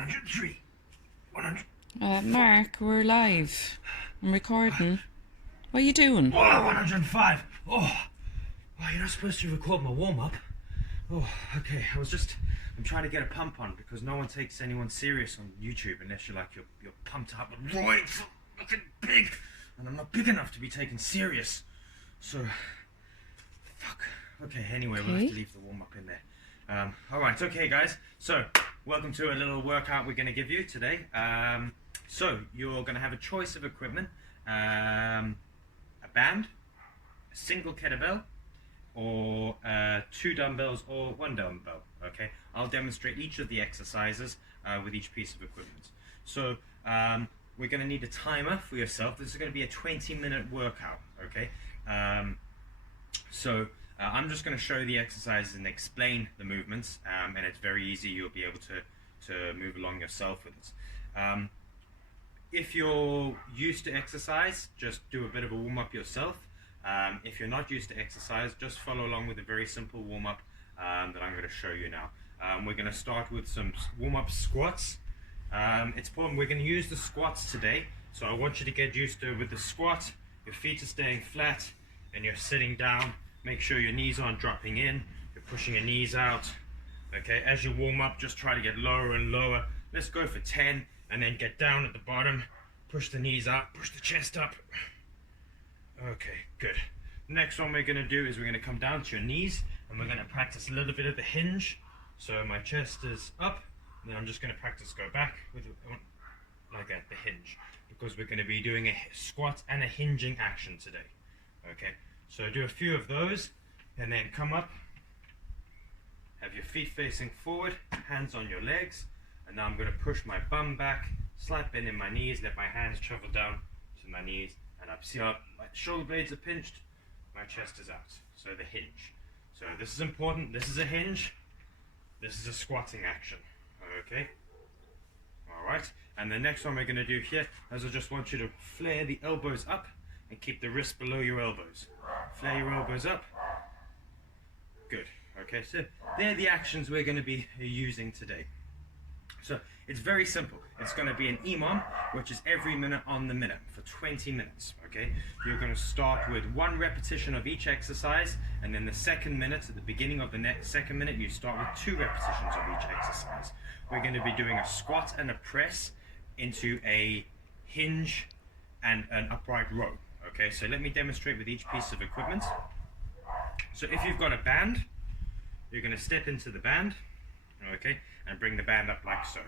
103, 100. Mark, we're live. I'm recording. What are you doing? Oh, 105. Oh, you're not supposed to record my warm-up. Oh, okay. I'm trying to get a pump on because no one takes anyone serious on YouTube unless you're pumped up and roaring, looking big, and I'm not big enough to be taken serious. So, fuck. Okay, anyway, we'll have to leave the warm-up in there. Alright, okay guys, so welcome to a little workout we're going to give you today. So you're going to have a choice of equipment, a band, a single kettlebell, or 2 dumbbells or 1 dumbbell. Okay, I'll demonstrate each of the exercises with each piece of equipment. So we're going to need a timer for yourself. This is going to be a 20-minute workout. Okay, I'm just going to show the exercises and explain the movements, and it's very easy. You'll be able to move along yourself with it. If you're used to exercise, just do a bit of a warm-up yourself. If you're not used to exercise, just follow along with a very simple warm-up that I'm going to show you now. We're going to start with some warm-up squats. It's important, we're going to use the squats today, so I want you to get used to with the squat, your feet are staying flat and you're sitting down. Make sure your knees aren't dropping in, you're pushing your knees out. Okay, as you warm up, just try to get lower and lower. Let's go for 10 and then get down at the bottom. Push the knees up, push the chest up. Okay, good. Next one we're going to do is we're going to come down to your knees and we're going to practice a little bit of the hinge. So my chest is up, and then I'm just going to practice go back with like that, the hinge, because we're going to be doing a squat and a hinging action today. Okay, so do a few of those and then come up, have your feet facing forward, hands on your legs, and now I'm going to push my bum back, slight bend in my knees, let my hands travel down to my knees and up. See how my shoulder blades are pinched, my chest is out. So the hinge. So this is important. This is a hinge, this is a squatting action. Okay, alright, and the next one we're going to do here is I just want you to flare the elbows up and keep the wrists below your elbows. Flare your elbows up. Good. Okay, so they're the actions we're going to be using today. So it's very simple. It's going to be an EMOM, which is every minute on the minute for 20 minutes. Okay, you're going to start with 1 repetition of each exercise, and then the second minute, at the beginning of the second minute, you start with 2 repetitions of each exercise. We're going to be doing a squat and a press into a hinge and an upright row. Okay, so let me demonstrate with each piece of equipment. So if you've got a band, you're going to step into the band, okay, and bring the band up like so.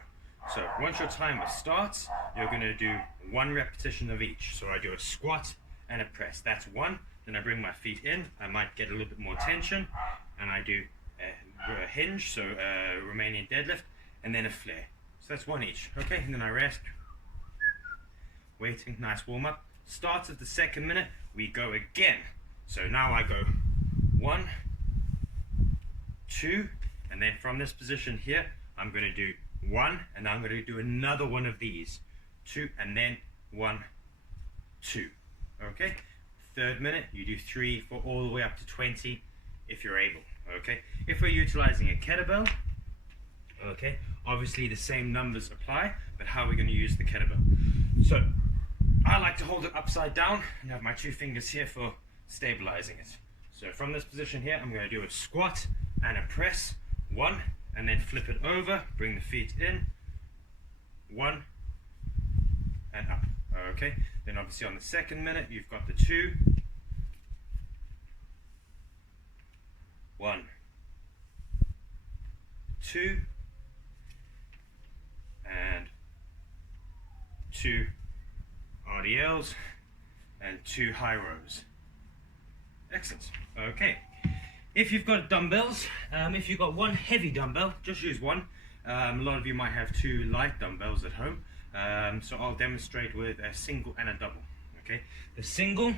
So once your timer starts, you're going to do 1 repetition of each. So I do a squat and a press. That's 1. Then I bring my feet in. I might get a little bit more tension, and I do a hinge, so a Romanian deadlift, and then a flare. So that's 1 each. Okay, and then I rest. Waiting, nice warm up. Start of the second minute, we go again. So now I go 1, 2, and then from this position here, I'm going to do 1, and I'm going to do another one of these. 2, and then 1, 2. Okay? Third minute, you do 3, 4, all the way up to 20 if you're able. Okay? If we're utilizing a kettlebell, okay, obviously the same numbers apply, but how are we going to use the kettlebell? So I like to hold it upside down and have my 2 fingers here for stabilizing it. So from this position here, I'm going to do a squat and a press. 1, and then flip it over, bring the feet in, 1, and up. Okay, then obviously on the second minute, you've got the 2, 1, 2, and 2 RDLs, and 2 high rows. Excellent. Okay. If you've got dumbbells, if you've got 1 heavy dumbbell, just use 1. A lot of you might have 2 light dumbbells at home, so I'll demonstrate with a single and a double. Okay, the single,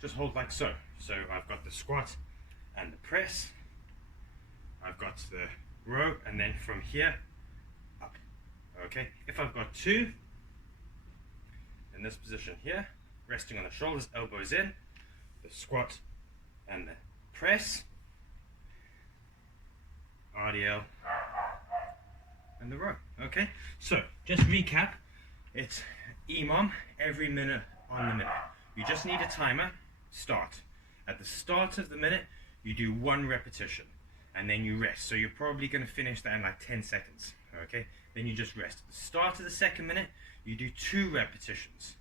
just hold like so. So I've got the squat and the press, I've got the row, and then from here up. Okay, if I've got 2 in this position here, resting on the shoulders, elbows in, the squat and the press, RDL, and the row. Okay, so just recap. It's EMOM every minute on the minute. You just need a timer. Start. At the start of the minute, you do 1 repetition, and then you rest. So you're probably going to finish that in like 10 seconds. Okay, then you just rest. At the start of the second minute, you do 2 repetitions,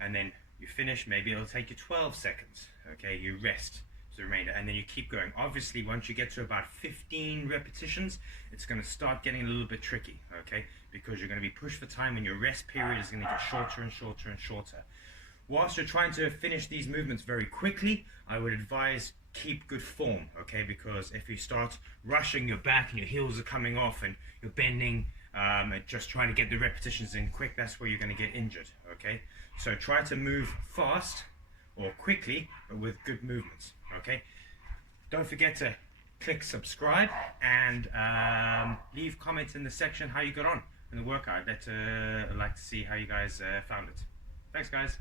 and then you finish. Maybe it'll take you 12 seconds. Okay, you rest to the remainder, and then you keep going. Obviously, once you get to about 15 repetitions, it's going to start getting a little bit tricky. Okay, because you're going to be pushed for time, and your rest period is going to get shorter and shorter and shorter. Whilst you're trying to finish these movements very quickly, I would advise keep good form, okay? Because if you start rushing your back and your heels are coming off and you're bending and just trying to get the repetitions in quick, that's where you're going to get injured, okay? So try to move fast or quickly, but with good movements, okay? Don't forget to click subscribe and leave comments in the section how you got on in the workout. I'd like to see how you guys found it. Thanks, guys.